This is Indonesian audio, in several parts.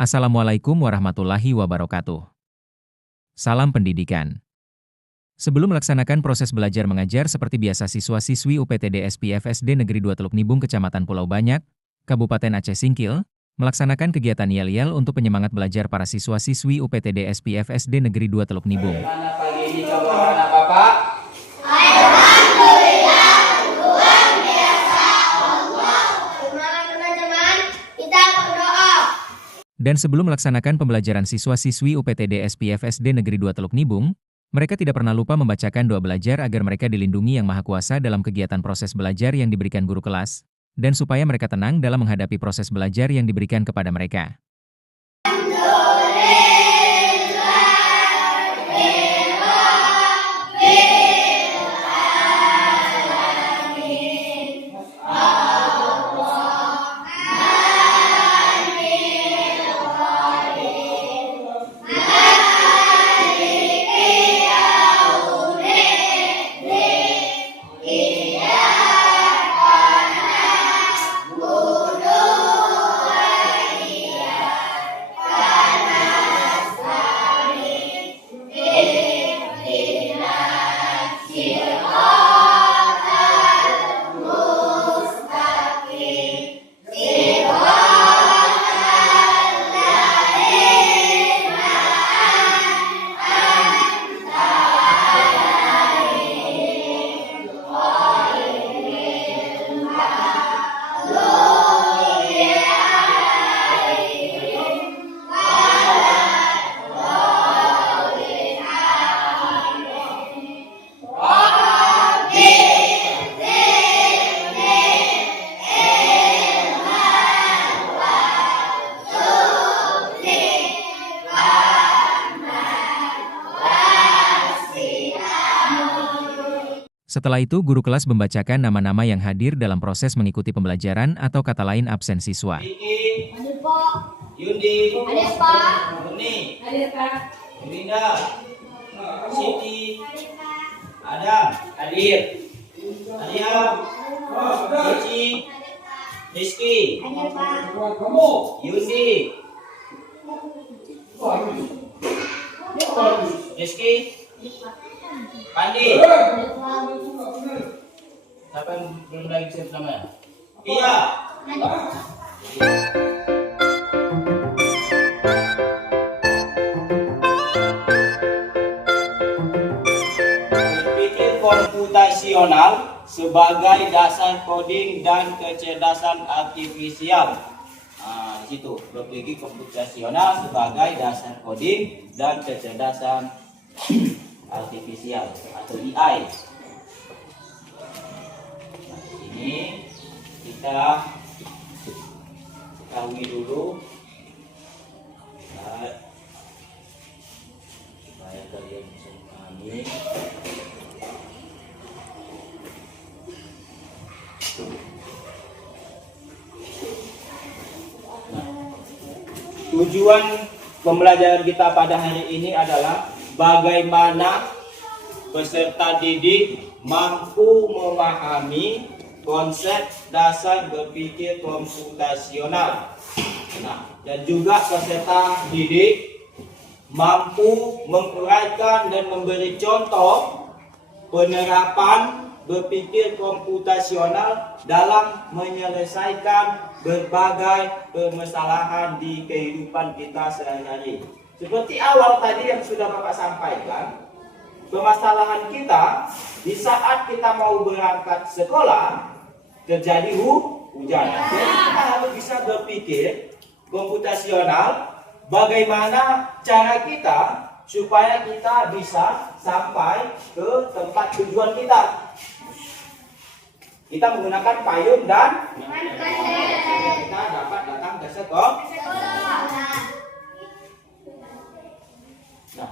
Assalamualaikum warahmatullahi wabarakatuh. Salam pendidikan. Sebelum melaksanakan proses belajar mengajar seperti biasa siswa-siswi UPTD SPF SD Negeri 2 Teluk Nibung Kecamatan Pulau Banyak, Kabupaten Aceh Singkil, melaksanakan kegiatan yel-yel untuk penyemangat belajar para siswa-siswi UPTD SPF SD Negeri 2 Teluk Nibung. Bagaimana pagi ini coba anak Bapak? Alhamdulillah, luar biasa. Allah. Semangat teman-teman, kita berdoa. Dan sebelum melaksanakan pembelajaran siswa-siswi UPTD SPF SD Negeri 2 Teluk Nibung, mereka tidak pernah lupa membacakan doa belajar agar mereka dilindungi Yang Maha Kuasa dalam kegiatan proses belajar yang diberikan guru kelas, dan supaya mereka tenang dalam menghadapi proses belajar yang diberikan kepada mereka. Setelah itu, guru kelas membacakan nama-nama yang hadir dalam proses mengikuti pembelajaran atau kata lain absen siswa. Vicky, Hadir Pak. Yundi, Hadir Pak. Murni, Hadir Pak. Yulinda, Siti, Adam, hadir. Aliam, Cici, Rizky, Hadir Pak. Yundi, Rizky, Pandi. Siapa yang belum lagi disebut namanya? Iya. Berpikir komputasional sebagai dasar coding dan kecerdasan artifisial. Nah, di situ berpikir komputasional sebagai dasar coding dan kecerdasan artifisial atau AI. Nah, ini kita ketahui dulu supaya kalian bisa memahami. Tujuan pembelajaran kita pada hari ini adalah bagaimana peserta didik mampu memahami konsep dasar berpikir komputasional. Nah, dan juga peserta didik mampu menguraikan dan memberi contoh penerapan berpikir komputasional dalam menyelesaikan berbagai permasalahan di kehidupan kita sehari-hari. Seperti awal tadi yang sudah Bapak sampaikan, permasalahan kita di saat kita mau berangkat sekolah terjadi hujan. Jadi kita harus bisa berpikir komputasional bagaimana cara kita supaya kita bisa sampai ke tempat tujuan kita. Kita menggunakan payung dan kita dapat datang ke sekolah. Nah,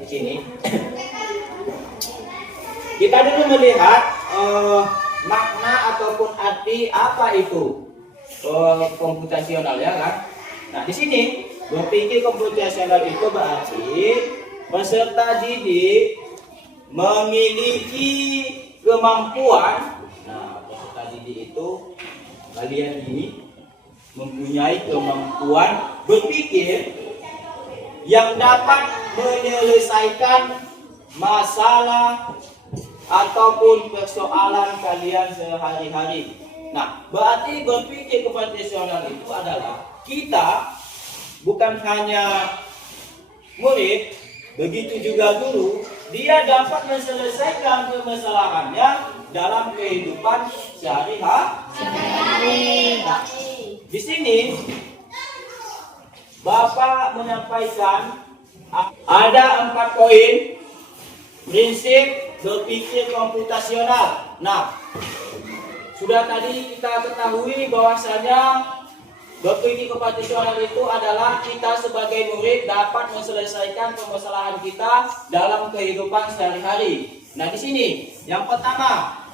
di sini kita dulu melihat makna ataupun arti apa itu komputasional, ya kan? Nah, di sini Berpikir komputasional itu berarti peserta didik memiliki kemampuan. Nah, peserta didik itu kalian ini mempunyai kemampuan berpikir yang dapat menyelesaikan masalah ataupun persoalan kalian sehari-hari. Nah, berarti berpikir komputasional itu adalah kita bukan hanya murid, begitu juga guru, dia dapat menyelesaikan permasalahannya dalam kehidupan sehari-hari. Nah, di sini Bapak menyampaikan ada 4 poin prinsip berpikir komputasional. Nah, sudah tadi kita ketahui bahwasanya berpikir komputasional itu adalah kita sebagai murid dapat menyelesaikan permasalahan kita dalam kehidupan sehari-hari. Nah, di sini yang pertama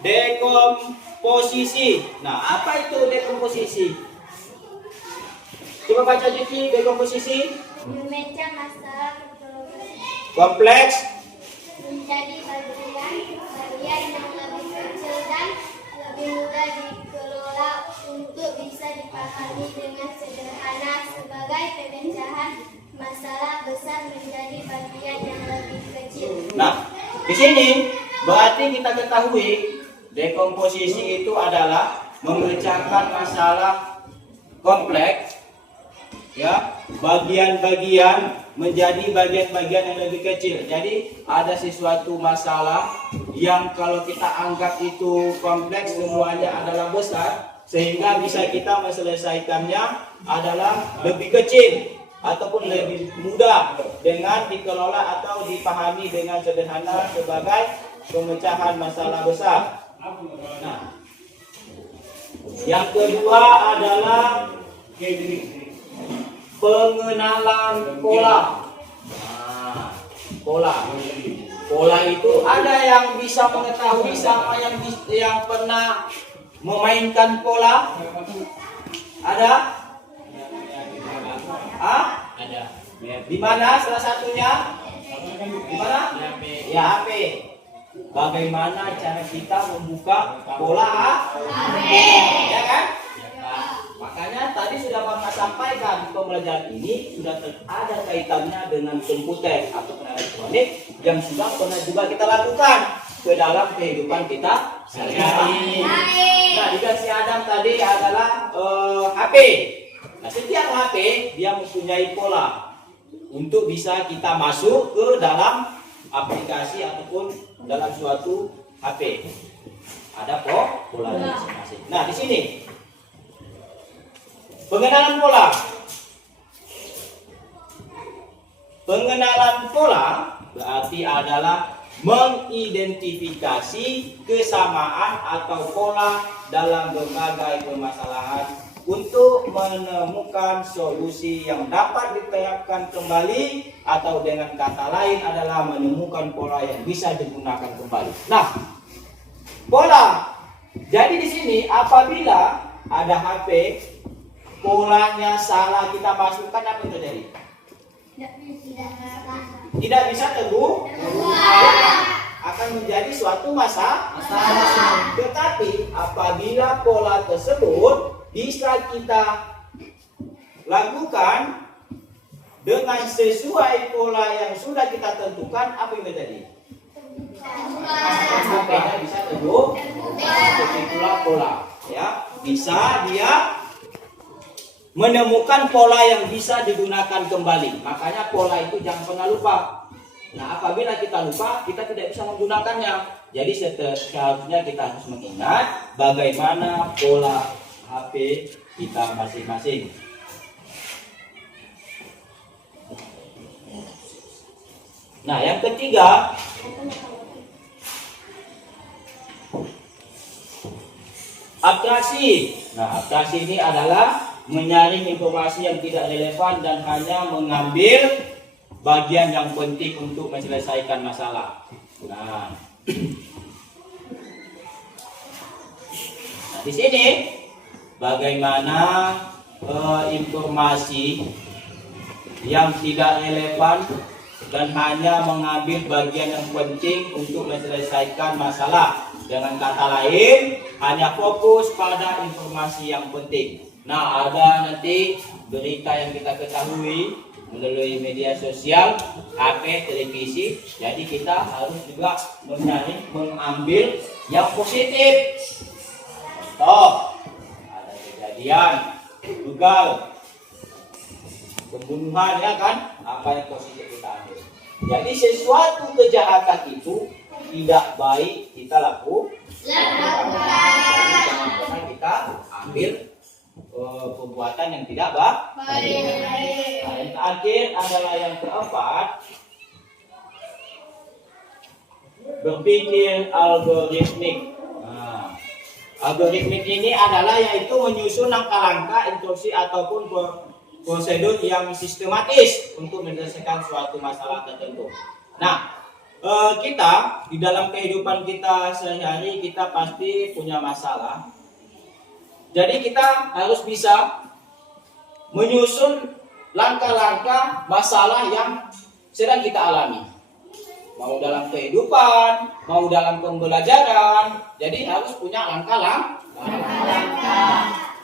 dekomposisi. Nah, apa itu dekomposisi? Coba baca Jiki, dekomposisi. Memecah masalah Kompleks menjadi bagian yang lebih kecil dan lebih mudah dikelola untuk bisa dipahami dengan sederhana. Sebagai pemecahan masalah besar menjadi bagian yang lebih kecil. Nah, di sini berarti kita ketahui dekomposisi itu adalah memecahkan masalah kompleks, ya, bagian-bagian menjadi bagian-bagian yang lebih kecil. Jadi ada sesuatu masalah yang kalau kita anggap itu kompleks semuanya adalah besar, sehingga bisa kita menyelesaikannya adalah lebih kecil ataupun lebih mudah dengan dikelola atau dipahami dengan sederhana sebagai pemecahan masalah besar. Nah, yang kedua adalah pengenalan pola. Nah, pola itu ada yang bisa mengetahui sama yang pernah memainkan pola? Ada? Ada. Di mana salah satunya? Di mana? Di HP. Bagaimana cara kita membuka pola HP? Ya kan? Makanya tadi sudah Bapak sampaikan, pembelajaran ini sudah ada kaitannya dengan komputer atau elektronik yang sudah pernah juga kita lakukan ke dalam kehidupan kita sehari-hari. Nah, dikasih Adam tadi adalah HP. Nah, setiap HP dia mempunyai pola untuk bisa kita masuk ke dalam aplikasi ataupun dalam suatu HP. Ada polanya masing-masing. Nah, di sini pengenalan pola. Pengenalan pola berarti adalah mengidentifikasi kesamaan atau pola dalam berbagai permasalahan untuk menemukan solusi yang dapat diterapkan kembali, atau dengan kata lain adalah menemukan pola yang bisa digunakan kembali. Nah, pola. Jadi di sini apabila ada HP polanya salah kita masukkan, apa yang terjadi? Tidak bisa teguh, akan menjadi suatu masalah. Tetapi apabila pola tersebut bisa kita lakukan dengan sesuai pola yang sudah kita tentukan, apa yang terjadi? Makanya bisa teguh, begitulah pola. Ya, bisa dia menemukan pola yang bisa digunakan kembali. Makanya pola itu jangan pernah lupa. Nah, apabila kita lupa, kita tidak bisa menggunakannya. Jadi seharusnya kita harus mengingat bagaimana pola HP kita masing-masing. Nah, yang ketiga, abstraksi. Nah, abstraksi ini adalah menyaring informasi yang tidak relevan dan hanya mengambil bagian yang penting untuk menyelesaikan masalah. Nah, di sini bagaimana informasi yang tidak relevan dan hanya mengambil bagian yang penting untuk menyelesaikan masalah. Dengan kata lain, hanya fokus pada informasi yang penting. Nah, ada nanti berita yang kita ketahui melalui media sosial, HP, televisi. Jadi kita harus juga mengambil yang positif. Contoh, ada kejadian begal, pembunuhan, ya kan? Apa yang positif kita ambil. Jadi sesuatu kejahatan itu tidak baik kita lakukan. Jangan pernah kita ambil perbuatan yang tidak baik. Nah, yang terakhir adalah yang keempat, berpikir algoritmik. Nah, algoritmik ini adalah yaitu menyusun langkah-langkah instruksi ataupun prosedur yang sistematis untuk menyelesaikan suatu masalah tertentu. Nah, kita di dalam kehidupan kita sehari-hari kita pasti punya masalah. Jadi kita harus bisa menyusun langkah-langkah masalah yang sedang kita alami. Mau dalam kehidupan, mau dalam pembelajaran. Jadi harus punya langkah-langkah.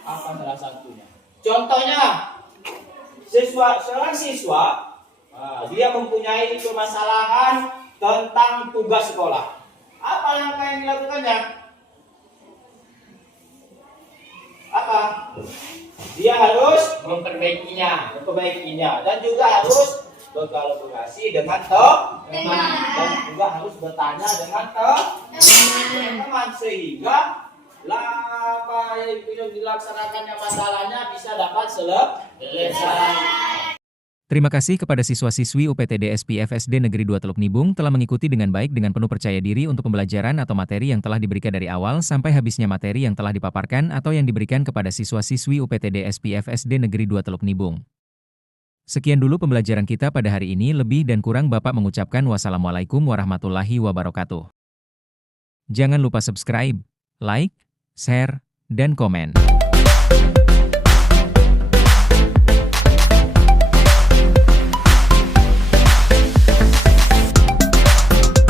Apa salah satunya? Contohnya, seorang siswa, dia mempunyai permasalahan tentang tugas sekolah. Apa langkah yang dilakukannya? Apa? Dia harus memperbaikinya, dan juga harus berkolaborasi dengan teman, dan juga harus bertanya dengan teman, sehingga apa yang dilaksanakannya masalahnya bisa dapat selesai. Terima kasih kepada siswa-siswi UPTD SPFSD Negeri 2 Teluk Nibung telah mengikuti dengan baik dengan penuh percaya diri untuk pembelajaran atau materi yang telah diberikan dari awal sampai habisnya materi yang telah dipaparkan atau yang diberikan kepada siswa-siswi UPTD SPFSD Negeri 2 Teluk Nibung. Sekian dulu pembelajaran kita pada hari ini, lebih dan kurang Bapak mengucapkan wassalamualaikum warahmatullahi wabarakatuh. Jangan lupa subscribe, like, share, dan komen.